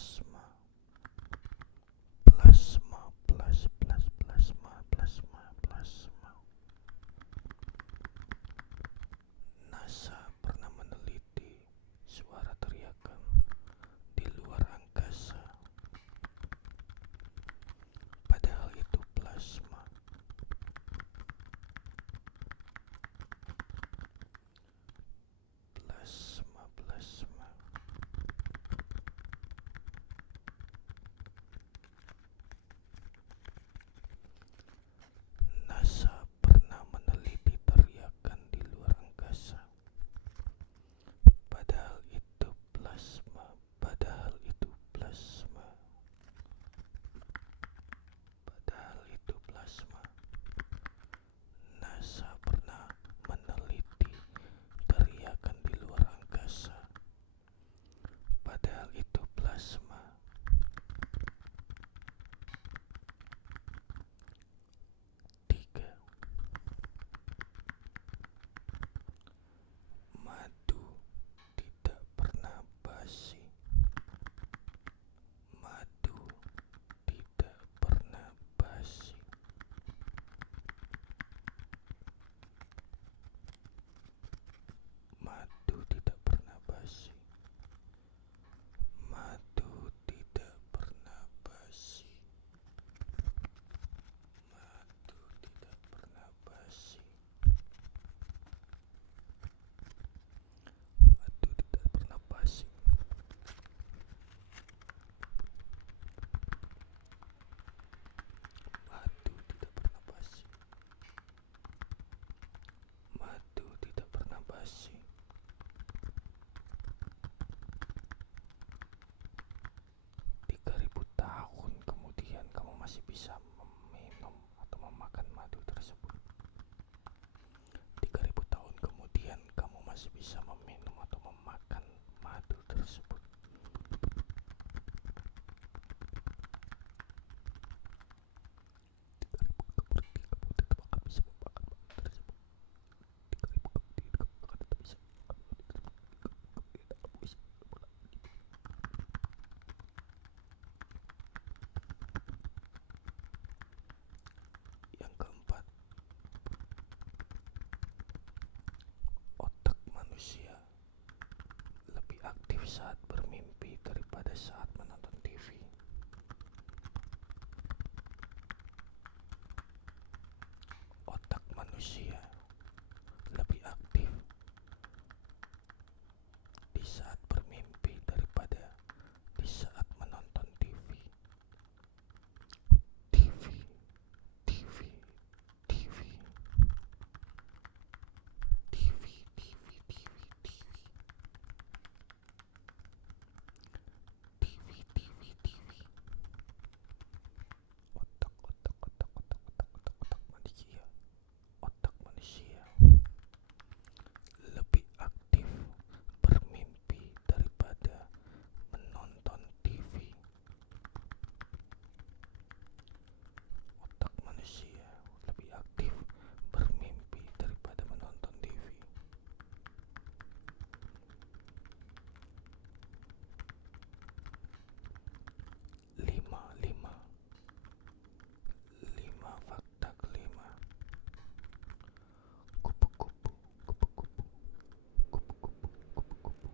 plasma, plasma, plasma, plasma, plasma. NASA pernah meneliti suara teriakan di luar angkasa, padahal itu plasma. Plasma, plasma. NASA pernah meneliti teriakan di luar angkasa, padahal itu plasma, padahal itu plasma, padahal itu plasma. NASA pernah meneliti teriakan di luar angkasa, padahal itu plasma. Tiga. Madu tidak pernah basi. Madu tidak pernah basi. Madu tidak pernah basi. Madu tidak pernah basi. Madu tidak pernah basi. Madu tidak pernah basi. Madu tidak pernah basi. Madu tidak pernah basi. 3000 tahun kemudian kamu masih bisa meminum atau memakan madu tersebut. 3000 tahun kemudian kamu masih bisa meminum atau memakan madu tersebut. 3000 kemudian kamu tetap akan bisa memakan madu tersebut. 3000 kemudian kamu akan tetap bisa memakan madu tersebut. Kemudian kamu bisa memakan. Yang keempat, otak manusia lebih aktif saat bermimpi daripada saat menonton TV. Otak manusia lebih aktif di saat bermimpi daripada di saat menonton TV. TV, TV, TV, TV, TV, TV, TV, TV, TV, TV. Otak manusia. Otak manusia lebih aktif bermimpi daripada menonton TV. Otak manusia lebih aktif bermimpi daripada menonton TV. 5 fakta kelima. Kupu-kupu, kupu-kupu, kupu-kupu, kupu-kupu.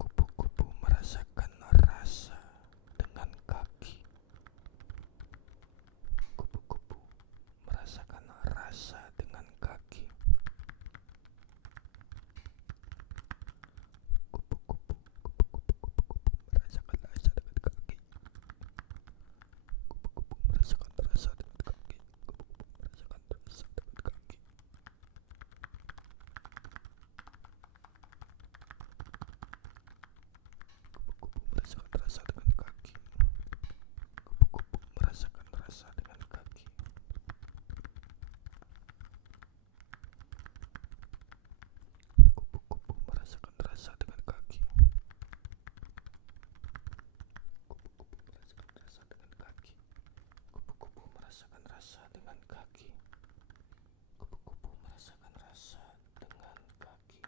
Kupu-kupu merasakan rasa dengan kaki. Kupu-kupu merasakan rasa dengan kaki. Kupu-kupu, kupu-kupu merasakan rasa dengan kaki. Kupu-kupu merasakan rasa dengan kaki. Kupu-kupu merasakan rasa dengan kaki. Kupu-kupu merasakan rasa dengan kaki. Kupu-kupu merasakan rasa dengan kaki. Kupu-kupu merasakan rasa dengan kaki. Kupu-kupu merasakan rasa dengan kaki. Kupu-kupu merasakan rasa dengan kaki. Kupu-kupu merasakan rasa dengan kaki.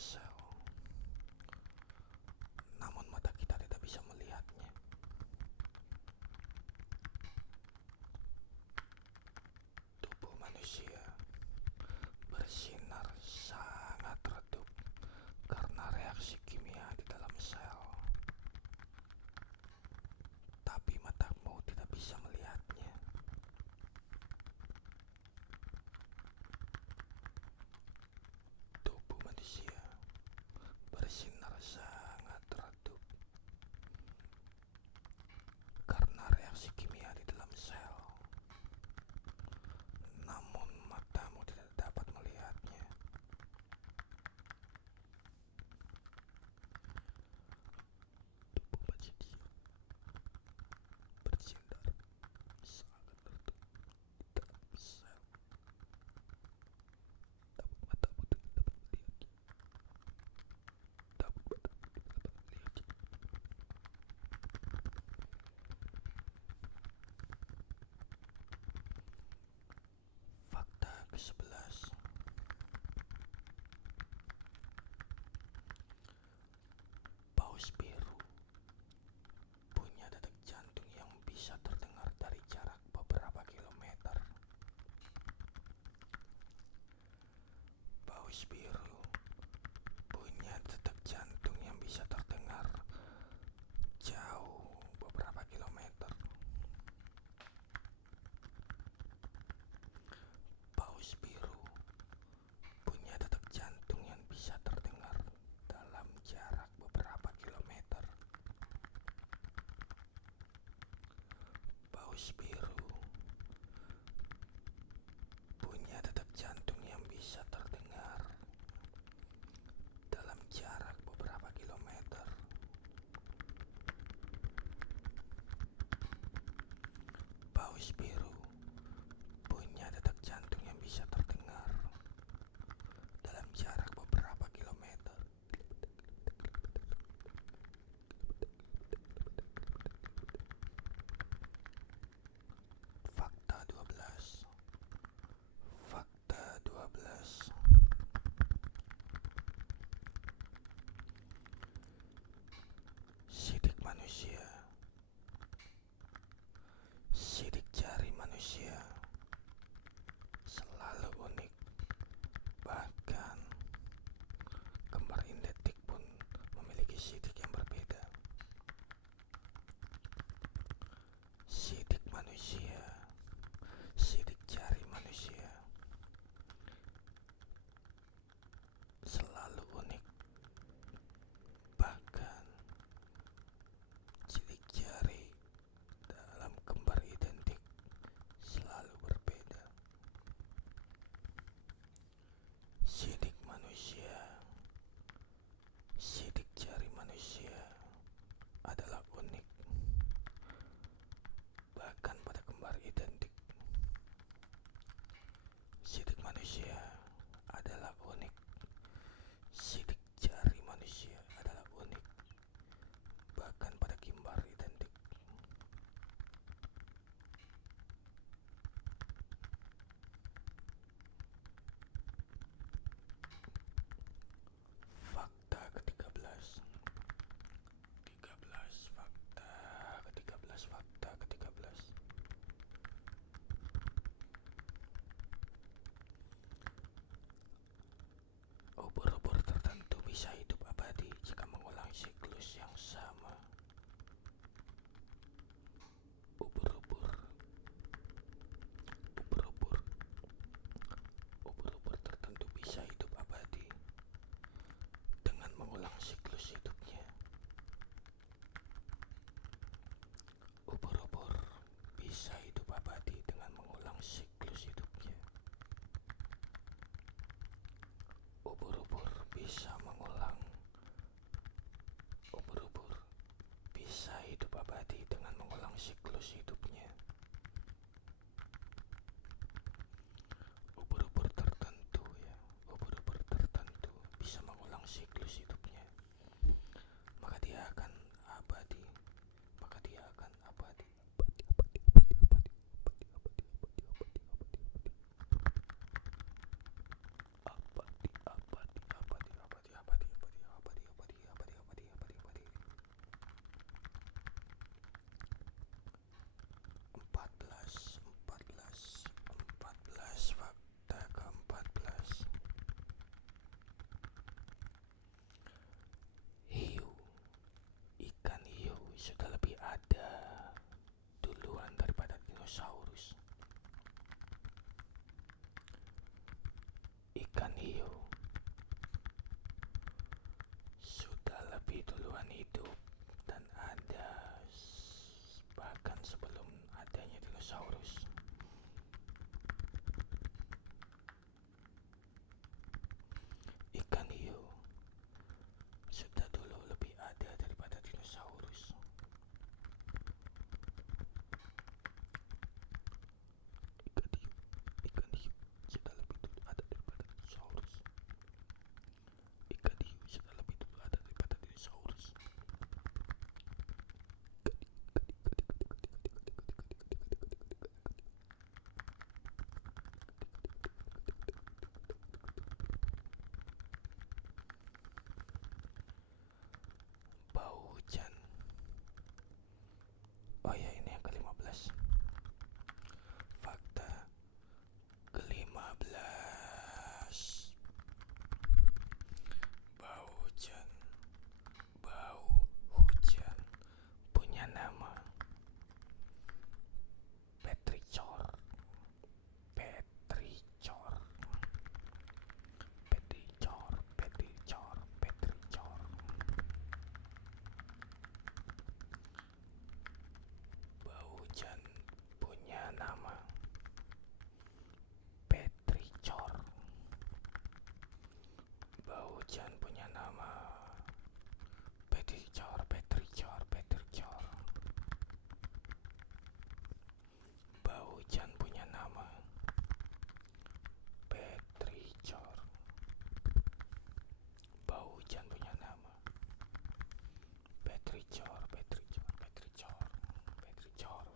sel. Namun mata kita tidak bisa melihatnya. Tubuh manusia bersinar sangat redup karena reaksi kimia di dalam sel. Tapi matamu tidak bisa melihatnya. Tubuh manusia bersinar sangat redup karena reaksi kimia di dalam sel. Namun matamu tidak dapat melihatnya. Tubuh manusia bersinar sangat redup di dalam sel. Namun matamu tidak dapat melihatnya. Namun matamu tidak dapat melihatnya. Fakta ke-11. Paus biru punya detak jantung yang bisa terdengar dari jarak beberapa kilometer. Paus biru punya detak jantung yang bisa terdengar jauh beberapa kilometer. Paus biru punya detak jantung yang bisa terdengar dalam jarak beberapa kilometer. Paus biru punya detak jantung yang bisa terdengar dalam jarak beberapa kilometer. Paus biru punya detak jantung yang bisa terdengar dalam jarak beberapa kilometer. Fakta 12. Fakta 12. Sidik manusia. Sidik jari manusia selalu unik. Bahkan kembar identik pun memiliki sidik yang berbeda. Sidik manusia, sidik jari manusia selalu unik. Bahkan sidik jari dalam kembar identik selalu berbeda. Sidik manusia, sidik jari manusia adalah unik. Bahkan pada kembar identik, sidik manusia adalah unik. Sidik jari manusia adalah unik. Bahkan pada kembar identik. Fakta ke-13. 13 fakta ke-13 fakta ke-13. Ubur-ubur tertentu bisa hidup abadi jika mengulang siklus yang sama. Ubur-ubur ubur-ubur ubur-ubur tertentu bisa hidup abadi dengan mengulang siklus hidupnya. Ubur-ubur bisa hidup abadi dengan mengulang siklus hidupnya. Ubur-ubur bisa mengulang. Ubur-ubur bisa hidup abadi dengan mengulang siklus hidupnya. Ubur-ubur tertentu ubur-ubur tertentu bisa mengulang siklus hidupnya. Maka dia akan abadi. Maka dia akan abadi. Abadi, abadi, abadi, abadi, abadi, abadi. dinosaurus. Ikan hiu sudah lebih duluan hidup dan ada bahkan sebelum adanya dinosaurus. Ikan hiu sudah dulu lebih ada daripada dinosaurus. Ikan hiu sudah lebih dulu ada daripada dinosaurus. Ikan hiu sudah lebih dulu ada daripada dinosaurus. Bau hujan. Oh ya, ini yang ke-15. Fakta ke-15. Bau hujan. Bau hujan punya nama petrichor. Petrichor. Petrichor. Petrichor. Petrichor. Bau hujan punya nama petrichor. Bau hujan punya nama petrichor. Petrichor. Petrichor. Bau hujan punya nama petrichor. Bau hujan punya nama petrichor. Petrichor. Petrichor. Petrichor.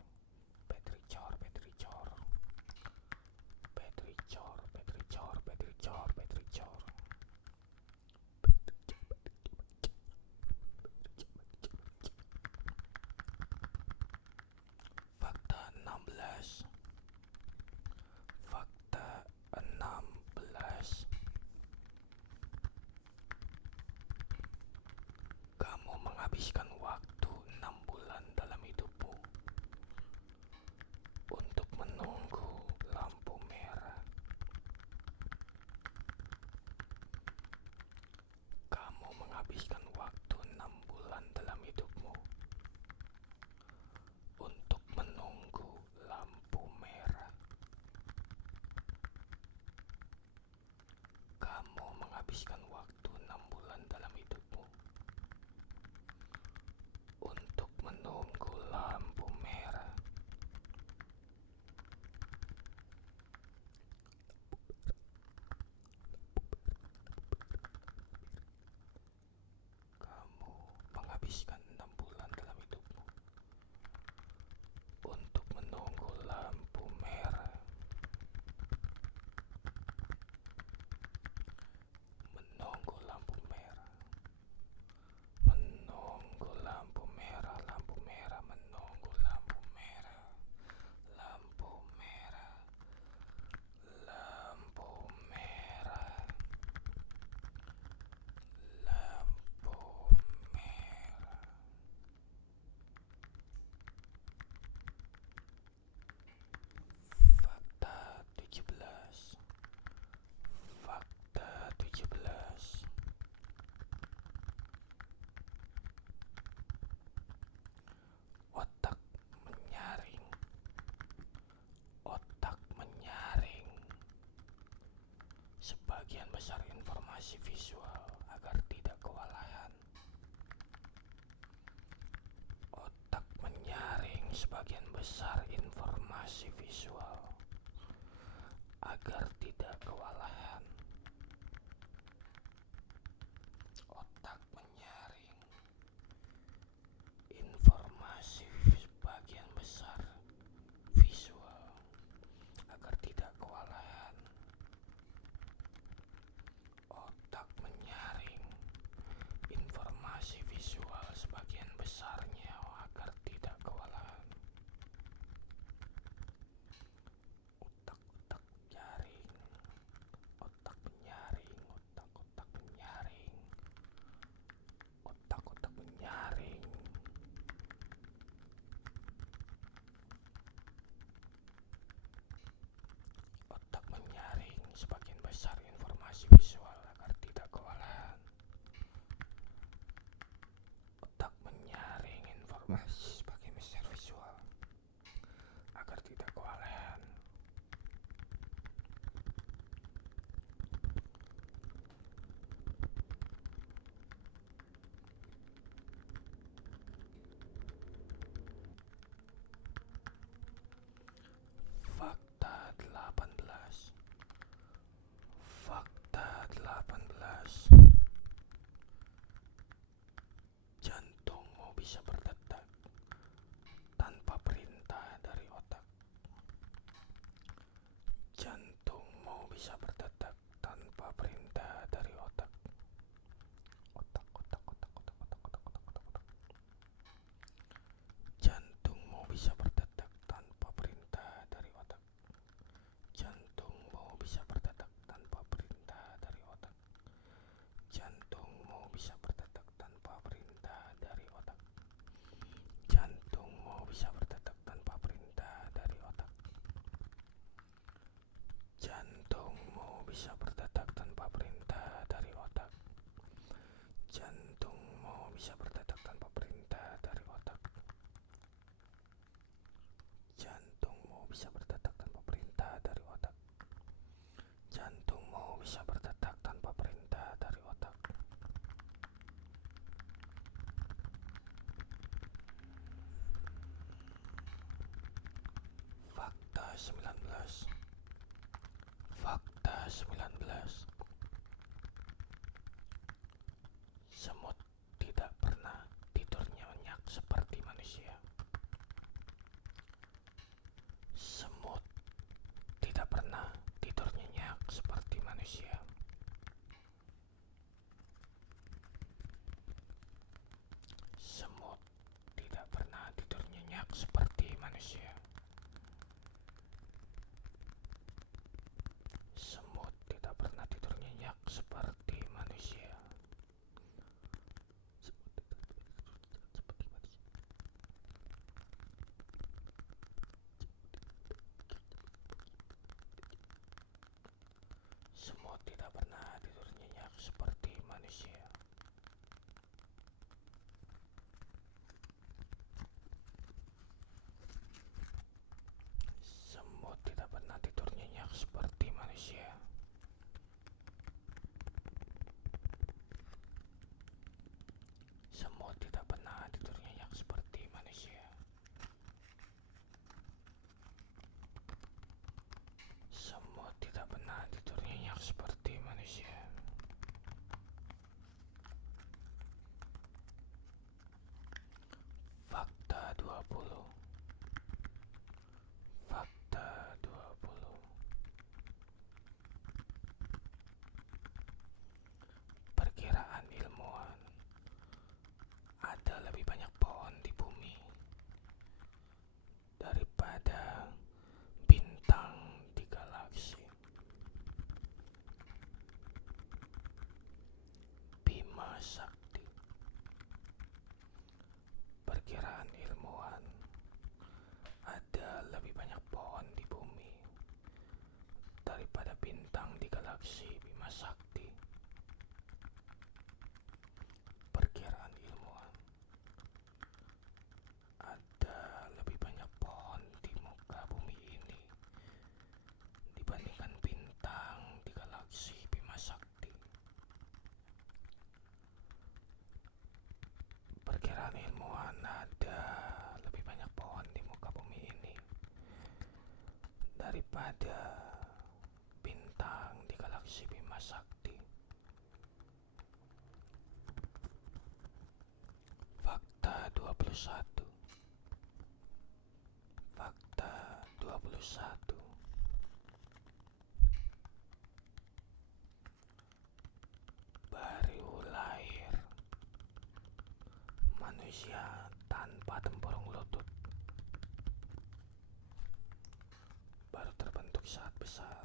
Petrichor. Petrichor. Petrichor. Petrichor. Petrichor. Petrichor. Fakta 16. Fakta 16. Kamu menghabiskan waktu 6 bulan dalam hidupmu untuk menunggu lampu merah. Kamu menghabiskan waktu 6 bulan dalam hidupmu untuk menunggu lampu merah. Kamu menghabiskan waktu 6 bulan dalam hidupmu untuk menunggu lampu merah. Kamu menghabiskan 6 bulan dalam hidupmu untuk menunggu lampu merah. Menunggu lampu merah. Menunggu lampu merah. Lampu merah. Menunggu lampu merah. Lampu merah. Lampu merah. Lampu merah. Fakta 17. Fakta 17. Otak menyaring. Otak menyaring sebagian besar informasi visual agar tidak kewalahan. Otak menyaring sebagian besar informasi visual agar tidak kewalahan. Otak menyaring informasi sebagian besar visual agar tidak kewalahan. Otak menyaring informasi visual sebagian besarnya agar tidak kewalahan. Otak-otak menyaring. Otak menyaring. Otak-otak menyaring. Otak-otak menyaring. masih pakai messenger visual agar tidak kewalahan. Fakta 18. Fakta 18. Jantungmu bisa berdetak tanpa perintah dari otak. Jantungmu bisa berdetak tanpa perintah dari otak. Otak, otak, otak, otak, otak, otak, otak, otak, otak. Jantungmu bisa berdetak tanpa perintah dari otak. Jantungmu bisa berdetak tanpa perintah dari otak. Jantungmu bisa berdetak tanpa perintah dari otak. Jantungmu bisa berdetak tanpa perintah dari otak. Jantungmu bisa berdetak tanpa perintah dari otak. Jantungmu bisa berdetak tanpa perintah dari otak. Jantungmu bisa berdetak tanpa perintah dari otak. Jantungmu bisa berdetak tanpa perintah dari otak. Fakta 19. Fakta 19. Semut tidak pernah tidur nyenyak seperti manusia. Semut tidak pernah tidur nyenyak seperti manusia. Semut tidak pernah tidur nyenyak seperti manusia. Semut tidak pernah tidur nyenyak seperti manusia. Semut tidak pernah tidur nyenyak seperti manusia. Semut tidak pernah tidur nyenyak seperti manusia. Semut tidak pernah tidur nyenyak seperti manusia. Semut tidak pernah tidur nyenyak seperti manusia. Fakta 20. Fakta 20. Perkiraan ilmuwan, ada lebih banyak pohon di bumi daripada bintang di galaksi. Bima Sakti. Perkiraan ilmuwan, ada lebih banyak pohon di bumi daripada bintang di galaksi Bima Sakti. Perkiraan ilmuwan, ada lebih banyak pohon di muka bumi ini dibandingkan bintang di galaksi Bima Sakti. Perkiraan ilmuwan, ada lebih banyak pohon di muka bumi ini daripada bintang di galaksi Bima Sakti. Fakta 21. Fakta 21. Baru lahir manusia tanpa tempurung lutut. Baru terbentuk saat besar.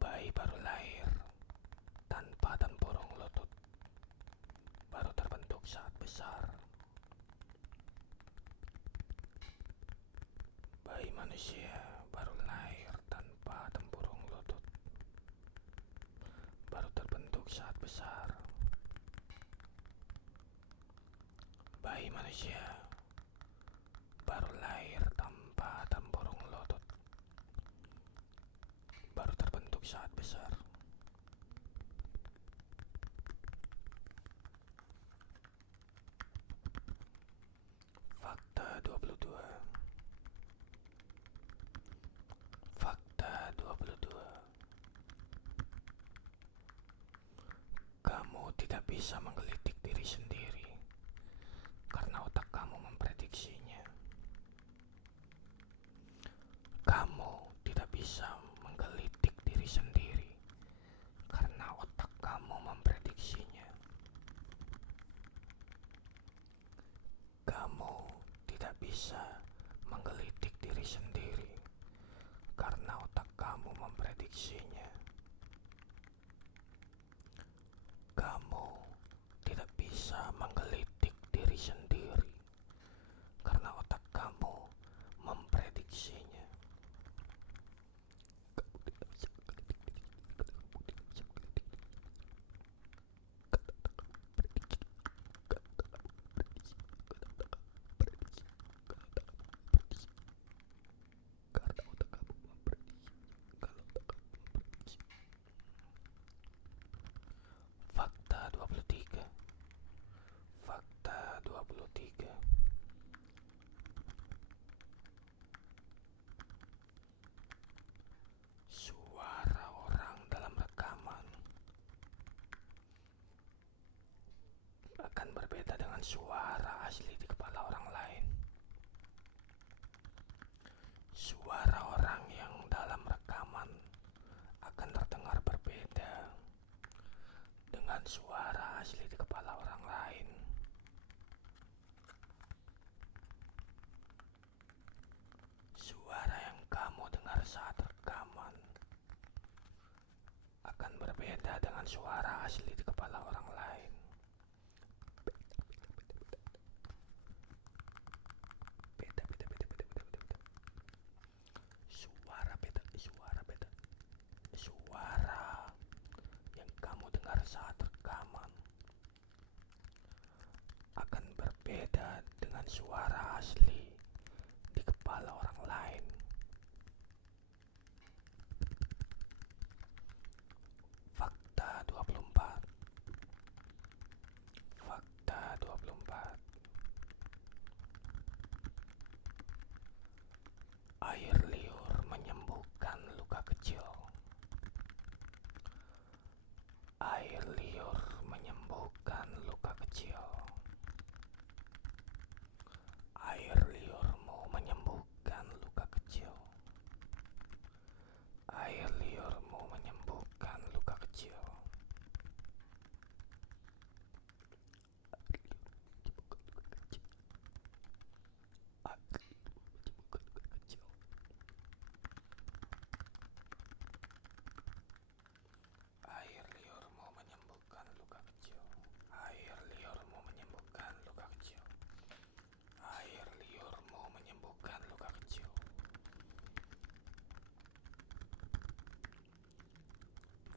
Bayi baru lahir tanpa tempurung lutut. Baru terbentuk saat besar. Bayi manusia baru lahir tanpa tempurung lutut. Baru terbentuk saat besar. Bayi manusia baru lahir tanpa tempurung lutut, baru terbentuk saat besar. Fakta 22. Fakta 22. Kamu tidak bisa menggelitik diri sendiri karena otak kamu memprediksinya. Kamu tidak bisa menggelitik diri sendiri karena otak kamu memprediksinya. Kamu tidak bisa menggelitik diri sendiri karena otak kamu memprediksinya. Kamu tidak bisa menggelitik diri sendiri karena otak kamu memprediksinya. Fakta 23. Fakta 23. Suara orang dalam rekaman akan berbeda dengan suara asli di kepala orang lain. Suara orang yang dalam rekaman akan terdengar berbeda dengan suara asli di kepala orang lain. Suara yang kamu dengar saat rekaman akan berbeda dengan suara asli di kepala orang lain. Beda, beda, beda, beda, beda, beda. Suara beda, suara beda. Suara yang kamu dengar saat rekaman akan berbeda dengan suara asli di kepala orang lain. Fakta 24. Fakta 24. Air liur menyembuhkan luka kecil. Air liur menyembuhkan luka kecil. Air liurmu menyembuhkan luka kecil. Air liurmu menyembuhkan luka kecil. Air liurmu menyembuhkan luka kecil. Air liurmu menyembuhkan luka kecil. Air liurmu menyembuhkan luka kecil.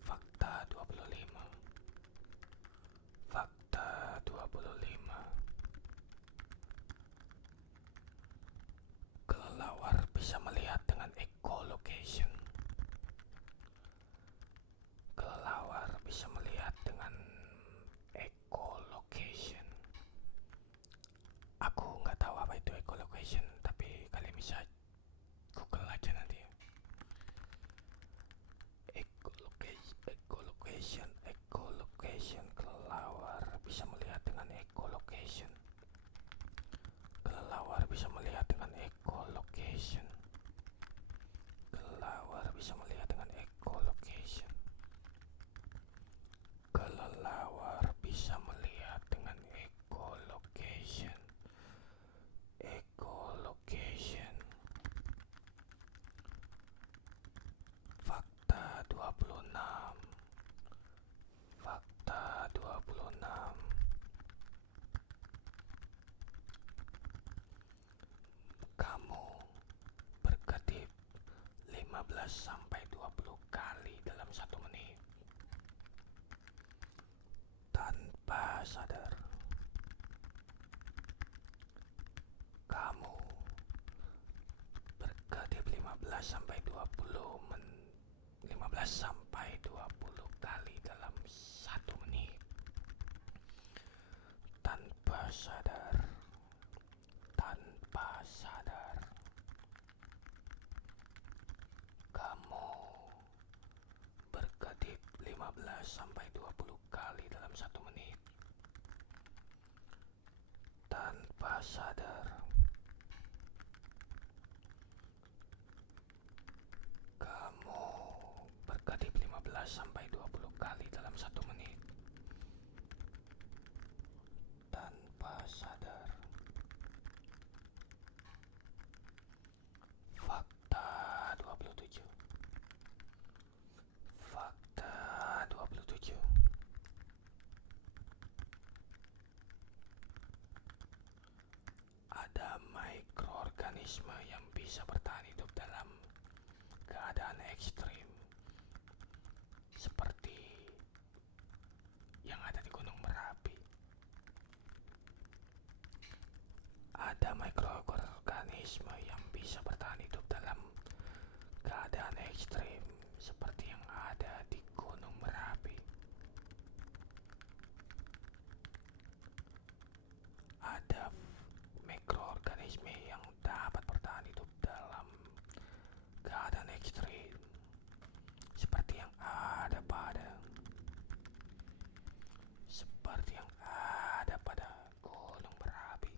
Fakta 25. Fakta 25. Kelelawar bisa melihat dengan echolocation. Kelelawar bisa melihat dengan echolocation. Aku nggak tahu apa itu echolocation, tapi kalian bisa Google aja nanti ya. Echolocation, echolocation. Kelelawar bisa melihat dengan echolocation. Kelelawar bisa melihat dengan echolocation. Kelelawar bisa melihat dengan echolocation. Kelelawar bisa melihat dengan echolocation. Echolocation. Fakta 26. Fakta 26. Kamu berkedip 15-20 kali dalam 1 menit tanpa sadar. sampai 20 15 sampai 20 kali dalam 1 menit. Tanpa sadar, kamu berkedip 15 sampai 20 kali dalam 1 menit. Tanpa sadar, kamu berkedip 15 sampai 20 kali dalam 1 menit. Tanpa sadar. Fakta 27. Fakta 27. Ada mikroorganisme yang bisa bertahan hidup dalam keadaan ekstrim seperti yang ada di Gunung Merapi. Ada mikroorganisme yang bisa bertahan hidup dalam keadaan ekstrim seperti yang ada di Gunung Merapi. Ada mikroorganisme yang dapat bertahan hidup dalam keadaan ekstrim seperti yang ada pada Gunung Merapi.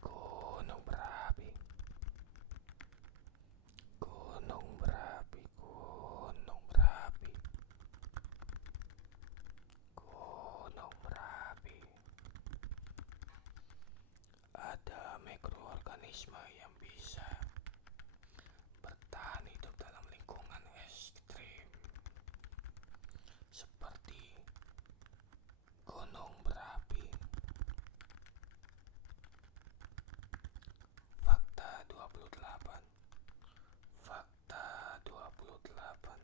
Gunung Merapi. Gunung Merapi. Gunung Merapi. Gunung Merapi. Ada mikroorganisme yang bisa bertahan hidup dalam lingkungan ekstrim seperti Gunung Merapi. Fakta 28. Fakta 28.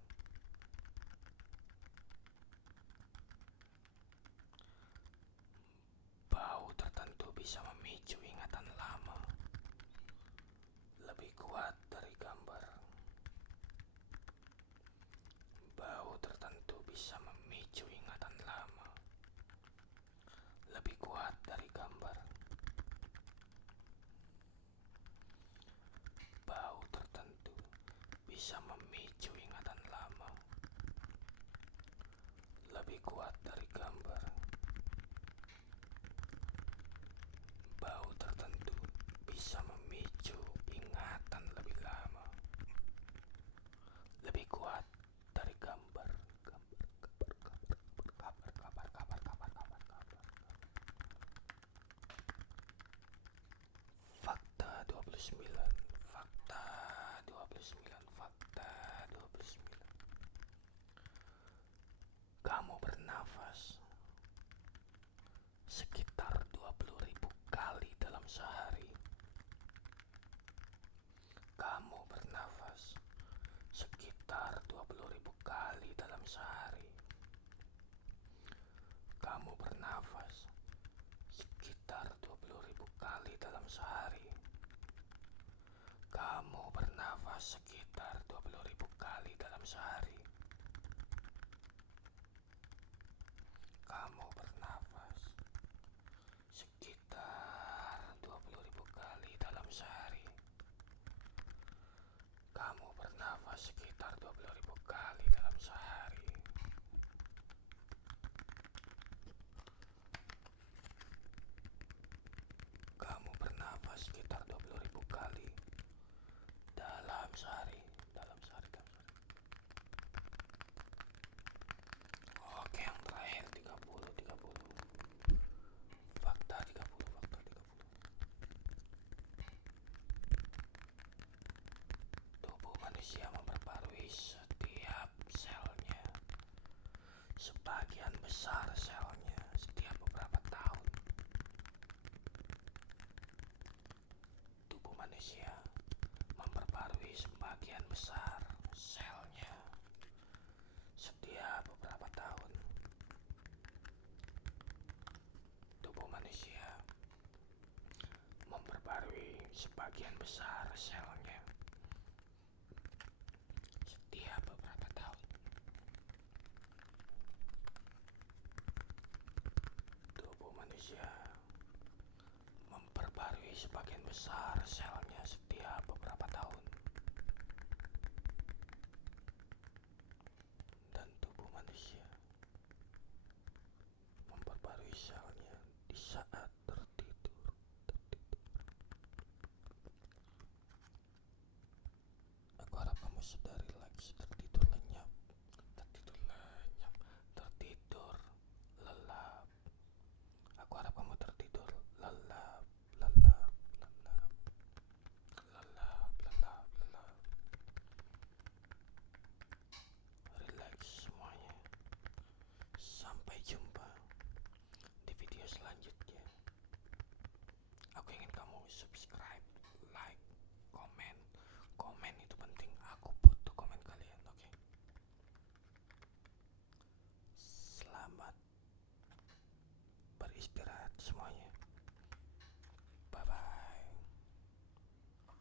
Bau tertentu bisa memicu ingatan lama lebih kuat dari gambar. Bau tertentu bisa memicu ingatan lama lebih kuat dari gambar. Bau tertentu bisa memicu ingatan lama lebih kuat dari gambar. Bau tertentu bisa memicu ingatan lebih lama lebih kuat dari gambar. Fakta 29. Fakta 29. Fakta 29. Kamu bernafas sekitar 20.000 kali dalam sehari. Kamu bernafas sekitar 20.000 kali dalam sehari. Kamu bernafas sekitar 20.000 kali dalam sehari. Kamu bernafas sekitar 20.000 kali dalam sehari. Kamu bernafas sekitar 20.000 kali dalam sehari. Kamu bernafas sekitar 20.000 kali dalam sehari. Kamu bernafas sekitar 20.000 kali dalam sehari. Oke, yang terakhir 30. Fakta 30. Fakta 30. Tubuh manusia memperbarui setiap selnya. Sebagian besar selnya setiap beberapa tahun. Tubuh manusia memperbarui sebagian besar selnya setiap beberapa tahun. Tubuh manusia memperbarui sebagian besar selnya manusia memperbarui sebagian besar selnya setiap beberapa tahun, dan tubuh manusia memperbarui selnya di saat tertidur. Aku harap kamu sadari lagi, tertidur lenyap, tertidur lelap. Aku harap kamu tertidur lelap, lelap, lelap, lelap, lelap, lelap. Relax semuanya. Sampai jumpa di video selanjutnya. Aku ingin kamu subscribe